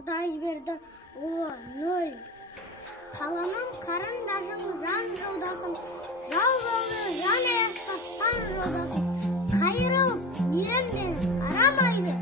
Құдай берді ұлы нөл. Қаламым қарындашым, жан жолдасым, жау болды жан аясқа сан жолдасым. Қайырылып мейрамденіп қарамайды,